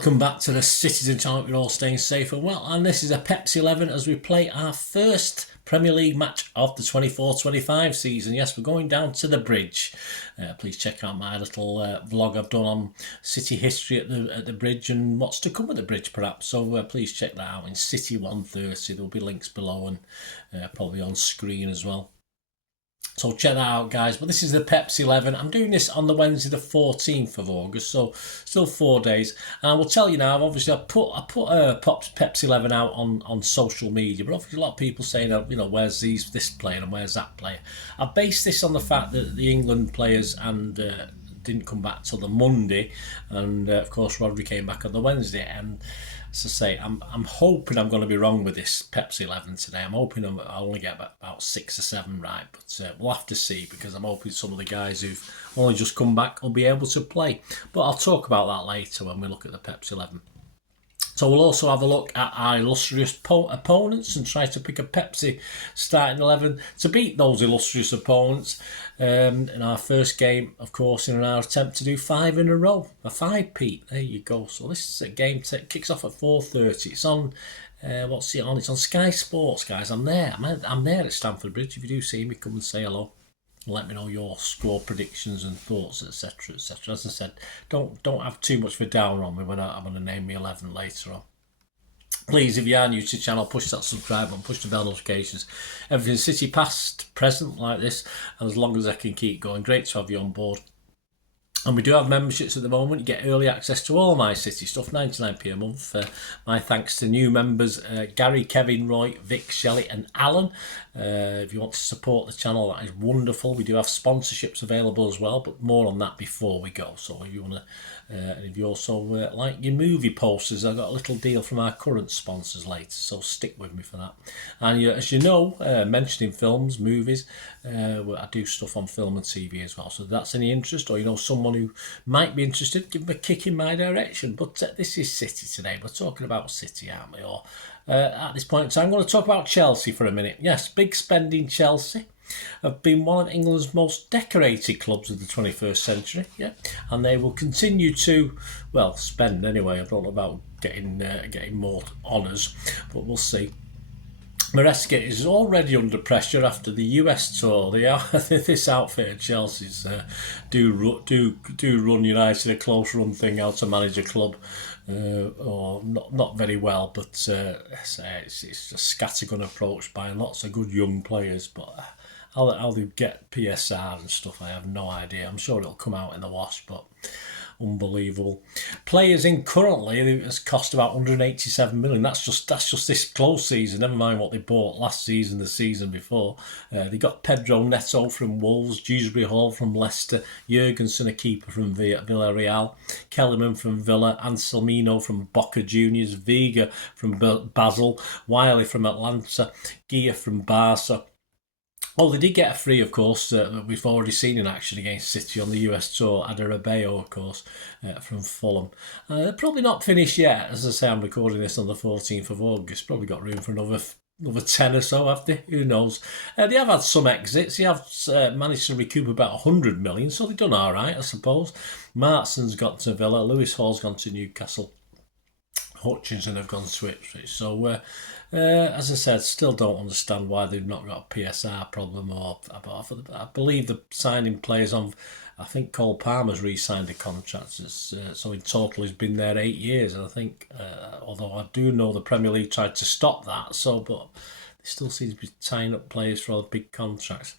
Welcome back to the Citytilidie channel. You're all staying safe and well, and this is a Pepsi 11 as we play our first Premier League match of the 24-25 season. Yes, we're going down to the bridge. Please check out my little vlog I've done on City history at the bridge and what's to come at the bridge perhaps. So please check that out in City 130. There'll be links below and probably on screen as well. So check that out, guys. But this is the Pepsi 11. I'm doing this on the Wednesday the 14th of August, so still 4 days. And I will tell you now, obviously I put Pepsi 11 out on social media, but obviously a lot of people saying, where's this player and where's that player. I based this on the fact that the England players didn't come back till the Monday, and of course Rodri came back on the Wednesday. And as I say, I'm hoping I'm going to be wrong with this Pepsi 11 today. I'm hoping I'll only get about 6 or 7 right, but we'll have to see, because I'm hoping some of the guys who've only just come back will be able to play. But I'll talk about that later when we look at the Pepsi 11. So we'll also have a look at our illustrious opponents and try to pick a Pepsi starting 11 to beat those illustrious opponents in our first game, of course, in our attempt to do 5 in a row. A 5-peat, there you go. So this is a game kicks off at 4:30. It's on, what's it on? It's on Sky Sports, guys. I'm there. I'm there at Stamford Bridge. If you do see me, come and say hello. Let me know your score predictions and thoughts, etc., etc. As I said, don't have too much of a downer on me when I'm going to name me 11 later on. Please, if you are new to the channel, push that subscribe button, push the bell notifications. Everything City past, present like this, and as long as I can keep going. Great to have you on board. And we do have memberships at the moment. You get early access to all my City stuff, 99p a month. My thanks to new members, Gary, Kevin, Roy, Vic, Shelley and Alan. If you want to support the channel, that is wonderful. We do have sponsorships available as well, but more on that before we go. So if you want to, if you also like your movie posters, I've got a little deal from our current sponsors later, so stick with me for that. And as you know, mentioning films, movies, I do stuff on film and TV as well. So if that's any interest, or you know someone who might be interested, give them a kick in my direction. But this is City today. We're talking about City, aren't we? Or at this point in time, I'm going to talk about Chelsea for a minute. Yes, big spending Chelsea have been one of England's most decorated clubs of the 21st century, yeah, and they will continue to, well, spend anyway. I don't know about getting more honours, but we'll see. Maresca is already under pressure after the US tour. This outfit at Chelsea's do run United a close run thing how to manage a club, or not very well. But it's a scattergun approach by lots of good young players. But how they get PSR and stuff, I have no idea. I'm sure it'll come out in the wash, but unbelievable. Players in currently, it's cost about 187 million. That's just this close season. Never mind what they bought last season, the season before. They got Pedro Neto from Wolves, Dewsbury Hall from Leicester, Jurgensen, a keeper from Villarreal, Kellerman from Villa, Anselmino from Boca Juniors, Vega from Basel, Wiley from Atlanta, Gia from Barca. Oh, they did get a free, of course, that we've already seen in action against City on the US tour. Adarabeo, of course, from Fulham. They're probably not finished yet. As I say, I'm recording this on the 14th of August. Probably got room for another 10 or so, have they? Who knows? They have had some exits. They have managed to recoup about 100 million, so they've done all right, I suppose. Martson's got to Villa. Lewis Hall's gone to Newcastle. Hutchinson have gone to Ipswich. So, as I said, still don't understand why they've not got a PSR problem. I believe the signing players on, I think Cole Palmer's re-signed a contract. So in total he's been there 8 years. And I think, although I do know the Premier League tried to stop that, but they still seem to be tying up players for all the big contracts.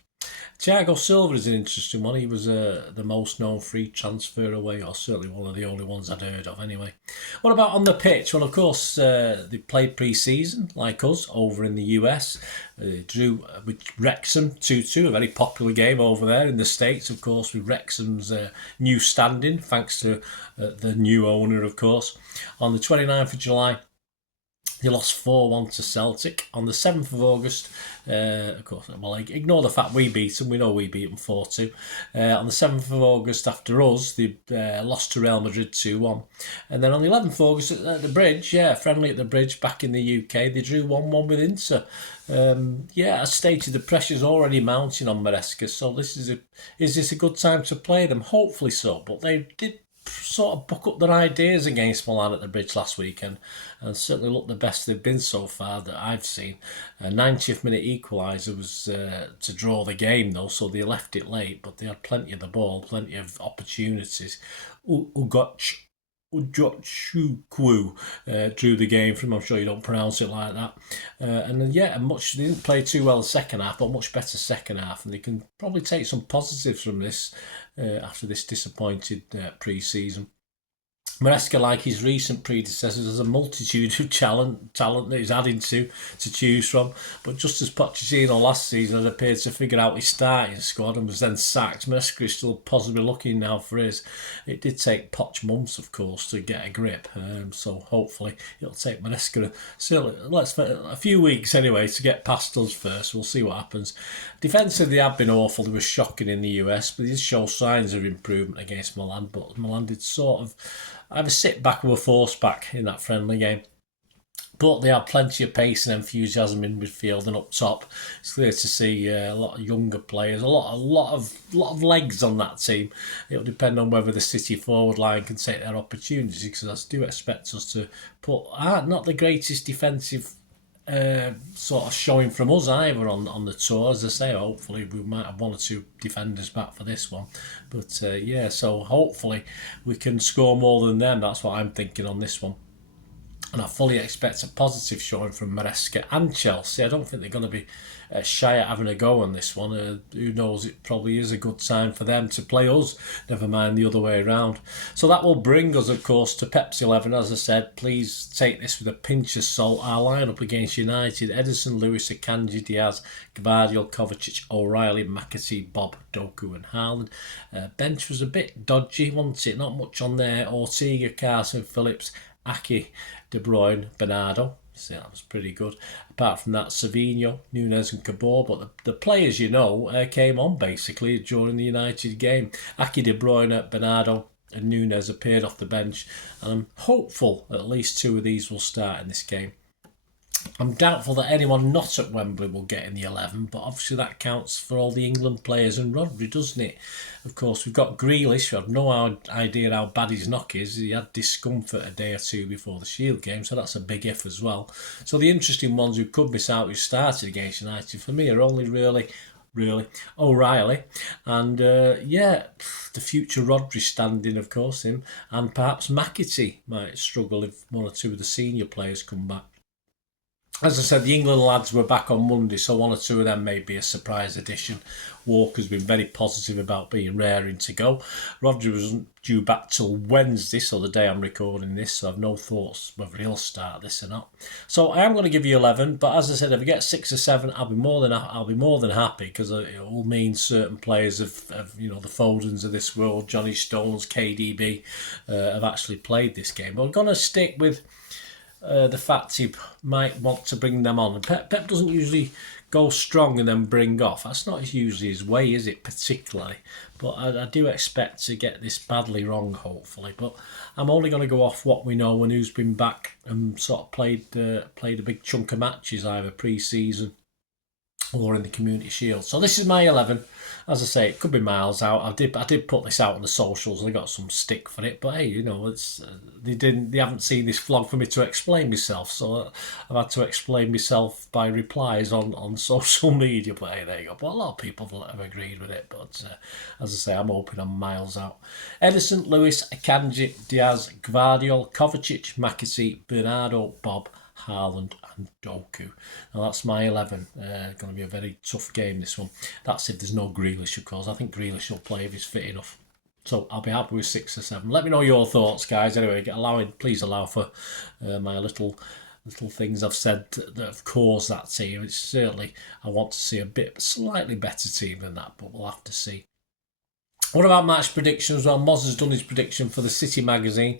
Thiago Silva is an interesting one. He was the most known free transfer away, or certainly one of the only ones I'd heard of anyway. What about on the pitch? Well, of course, they played pre-season, like us, over in the US. They drew with Wrexham 2-2, a very popular game over there in the States, of course, with Wrexham's new standing, thanks to the new owner, of course. On the 29th of July, they lost 4-1 to Celtic. On the 7th of August, of course, well, ignore the fact we beat them. We know we beat them 4-2. On the 7th of August, after us, they lost to Real Madrid 2-1. And then on the 11th of August at the Bridge, friendly at the Bridge back in the UK, they drew 1-1 with Inter. As stated, the pressure's already mounting on Maresca. So is this a good time to play them? Hopefully so. But they did sort of buck up their ideas against Milan at the Bridge last weekend, and certainly looked the best they've been so far that I've seen. A 90th minute equaliser was to draw the game though, so they left it late, but they had plenty of the ball, plenty of opportunities. Ujotchukwu drew the game for him. I'm sure you don't pronounce it like that. And then, yeah, they didn't play too well the second half, but much better second half. And they can probably take some positives from this after this disappointed pre-season. Maresca, like his recent predecessors, has a multitude of talent that he's adding to choose from. But just as Pochettino last season had appeared to figure out his starting squad and was then sacked, Maresca is still possibly looking now for his. It did take Poch months, of course, to get a grip. So hopefully it'll take Maresca a few weeks anyway to get past us first. We'll see what happens. Defensively, they have been awful. They were shocking in the US, but they did show signs of improvement against Milan. But Milan did sort of have a sit back or a force back in that friendly game. But they have plenty of pace and enthusiasm in midfield and up top. It's clear to see a lot of younger players, a lot of legs on that team. It'll depend on whether the City forward line can take their opportunities, because I do expect us to put not the greatest defensive sort of showing from us either on the tour. As I say, hopefully we might have one or two defenders back for this one, but yeah, so hopefully we can score more than them. That's what I'm thinking on this one. And I fully expect a positive showing from Maresca and Chelsea. I don't think they're going to be shy at having a go on this one. Who knows, it probably is a good time for them to play us, never mind the other way around. So that will bring us, of course, to Pepsi 11. As I said, please take this with a pinch of salt. Our line-up against United: Ederson, Lewis, Akanji, Diaz, Gvardiol, Kovacic, O'Reilly, McAtee, Bob, Doku and Haaland. Bench was a bit dodgy, wasn't it? Not much on there. Ortega, Carson, Phillips, Aki, De Bruyne, Bernardo. So that was pretty good. Apart from that, Savinho, Nunes and Cabot. But the players, came on basically during the United game. Aki, De Bruyne, Bernardo and Nunes appeared off the bench. And I'm hopeful at least two of these will start in this game. I'm doubtful that anyone not at Wembley will get in the 11, but obviously that counts for all the England players and Rodri, doesn't it? Of course, we've got Grealish, who have no idea how bad his knock is. He had discomfort a day or two before the Shield game, so that's a big if as well. So the interesting ones who could miss out, who started against United, for me are only really O'Reilly and the future Rodri standing, of course, him, and perhaps McAtee might struggle if one or two of the senior players come back. As I said, the England lads were back on Monday, so one or two of them may be a surprise addition. Walker's been very positive about being raring to go. Rodri wasn't due back till Wednesday, so the day I'm recording this, so I've no thoughts whether he'll start this or not. So I am going to give you 11, but as I said, if I get 6 or 7, I'll be more than happy, because it will mean certain players of the Fodens of this world, Johnny Stones, KDB, have actually played this game. But I'm going to stick with the fact he might want to bring them on. Pep doesn't usually go strong and then bring off. That's not usually his way, is it, particularly? But I do expect to get this badly wrong, hopefully. But I'm only going to go off what we know and who's been back and sort of played a big chunk of matches, either pre-season or in the Community Shield. So this is my 11. As I say, it could be miles out. I did put this out on the socials and I got some stick for it. But hey, it's they haven't seen this vlog for me to explain myself, so I've had to explain myself by replies on social media. But hey, there you go. But a lot of people have agreed with it. But as I say, I'm hoping I'm miles out. Ederson, Lewis, Akanji, Diaz, Gvardiol, Kovacic, McAtee, Bernardo, Bob, Haaland and Doku. Now that's my 11. Going to be a very tough game, this one. That's if there's no Grealish, of course. I think Grealish will play if he's fit enough. So I'll be happy with 6 or 7. Let me know your thoughts, guys. Anyway, please allow for my little things I've said that have caused that team. It's certainly, I want to see a slightly better team than that, but we'll have to see. What about match predictions? Well, Moz has done his prediction for the City magazine.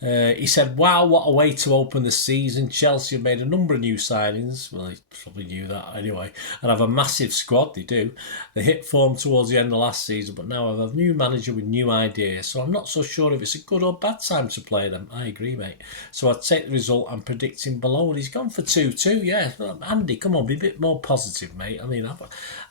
He said, wow, what a way to open the season. Chelsea have made a number of new signings. Well, he probably knew that anyway. And have a massive squad, they do. They hit form towards the end of last season, but now have a new manager with new ideas. So I'm not so sure if it's a good or bad time to play them. I agree, mate. So I'd take the result I'm predicting below. And he's gone for 2-2, yeah. Andy, come on, be a bit more positive, mate. I mean,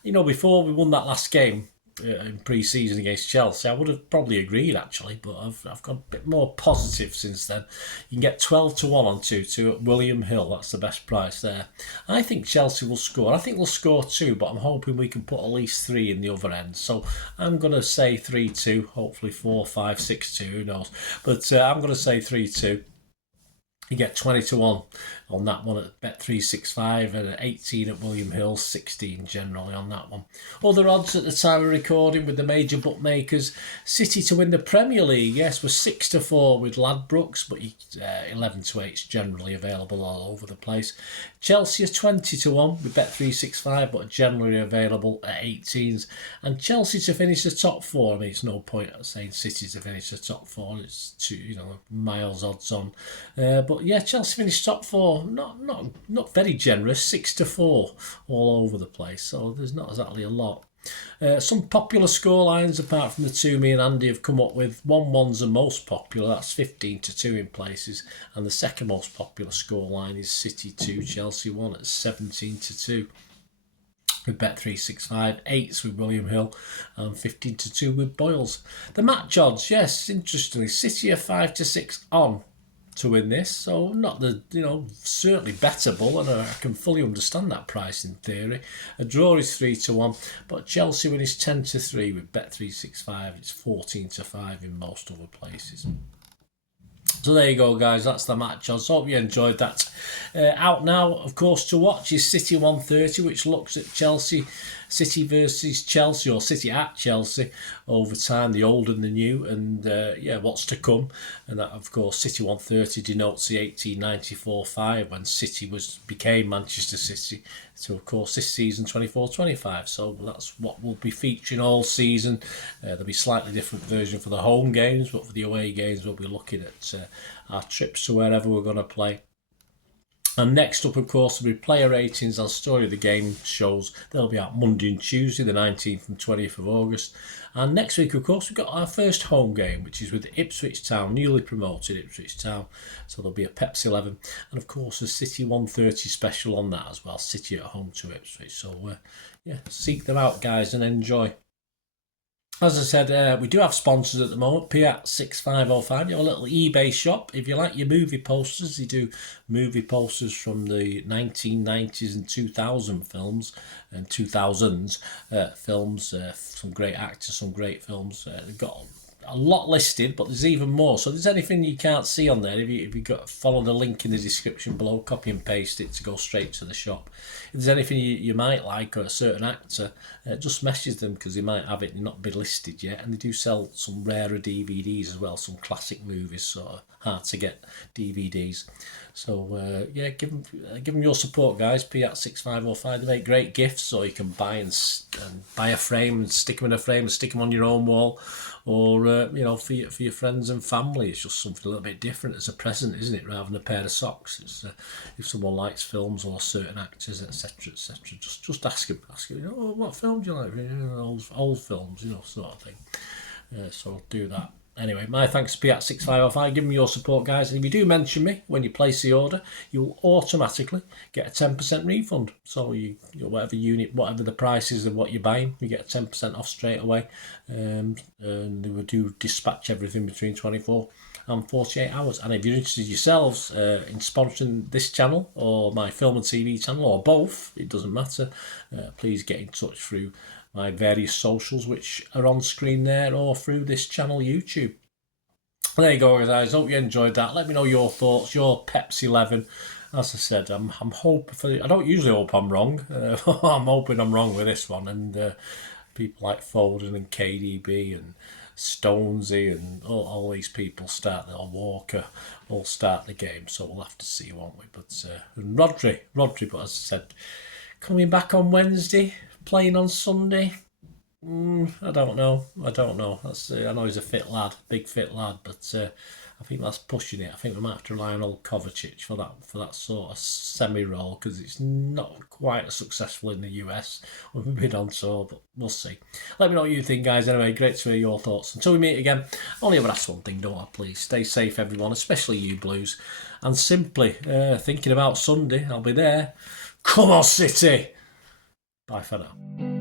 before we won that last game, in pre-season against Chelsea, I would have probably agreed actually, but I've got a bit more positive since then. You can get 12-1 on 2-2 at William Hill. That's the best price there. I think Chelsea will score. I think they'll score 2, but I'm hoping we can put at least 3 in the other end. So I'm going to say 3-2, hopefully 4-5, 6-2, who knows. But I'm going to say 3-2. You get 20-1 on that one at Bet365 and 18 at William Hill, 16 generally on that one. Other odds at the time of recording with the major bookmakers: City to win the Premier League, yes, was 6-4 with Ladbrokes, but 11-8 is generally available all over the place. Chelsea is 20-1 with Bet365, but generally available at 18s. And Chelsea to finish the top 4. I mean, it's no point saying City to finish the top 4. It's miles odds on. But yeah, Chelsea finished top 4. Not very generous. 6-4 all over the place. So there's not exactly a lot. Some popular scorelines apart from the two me and Andy have come up with. 1-1's the most popular, that's 15-2 in places, and the second most popular scoreline is City 2, Chelsea 1 at 17-2 with Bet365, 8s with William Hill and 15-2 with Boyles. The match odds, yes, interestingly, City are 5-6 on to win this, so not the, certainly bettable, and I can fully understand that price in theory. A draw is 3-1, but Chelsea win is 10-3 with Bet365. It's 14-5 in most other places. So there you go, guys. That's the match odds. Hope you enjoyed that. Out now, of course, to watch is City 130, which looks at City versus Chelsea, or City at Chelsea over time, the old and the new, and what's to come. And that, of course, City 130 denotes the 1894-5 when City became Manchester City. So, of course, this season 24-25. So that's what we'll be featuring all season. There'll be a slightly different version for the home games, but for the away games, we'll be looking at our trips to wherever we're going to play. And next up, of course, will be player ratings and story of the game shows. They'll be out Monday and Tuesday, the 19th and 20th of August. And next week, of course, we've got our first home game, which is with Ipswich Town, newly promoted Ipswich Town. So there'll be a Pepsi 11. And, of course, a City 130 special on that as well. City at home to Ipswich. So, seek them out, guys, and enjoy. As I said, we do have sponsors at the moment. Piat 6505, your little eBay shop. If you like your movie posters, they do movie posters from the 1990s and 2000 films and 2000s films. Some great actors, some great films. They've got a lot listed, but there's even more. So if there's anything you can't see on there, if you follow the link in the description below, copy and paste it to go straight to the shop. If there's anything you might like, or a certain actor, just message them, because they might have it and not be listed yet. And they do sell some rarer DVDs as well, some classic movies, sort of hard to get DVDs. So give them your support, guys. Piat 6505. They make great gifts, so you can buy and buy a frame and stick them in a frame and stick them on your own wall, or for your friends and family. It's just something a little bit different as a present, isn't it, rather than a pair of socks. It's if someone likes films or certain actors, etc., just ask them. What film do you like? Old films, sort of thing. So do that. Anyway, my thanks to Piat 6505. Give me your support, guys. And if you do mention me when you place the order, you'll automatically get a 10% refund. So whatever the price is of what you're buying, you get a 10% off straight away. And they will do dispatch everything between 24 and 48 hours. And if you're interested yourselves in sponsoring this channel or my film and TV channel, or both, it doesn't matter, please get in touch through my various socials, which are on screen there, or through this channel YouTube. There you go, guys. Hope you enjoyed that. Let me know your thoughts, your Pepsi 11. As I said, I'm hoping I don't usually hope I'm wrong. I'm hoping I'm wrong with this one. And people like Foden and KDB and Stonesy and all these people or Walker all start the game. So we'll have to see, won't we? But Rodri, but as I said, coming back on Wednesday, playing on Sunday, I don't know. I know he's a fit lad, big fit lad, but I think that's pushing it. I think we might have to rely on old Kovacic for that sort of semi-role, because it's not quite as successful in the US when we've been on tour, but we'll see. Let me know what you think, guys. Anyway, great to hear your thoughts. Until we meet again, only ever ask one thing, don't I, please? Stay safe, everyone, especially you Blues. And simply thinking about Sunday, I'll be there. Come on, City! Bye for now.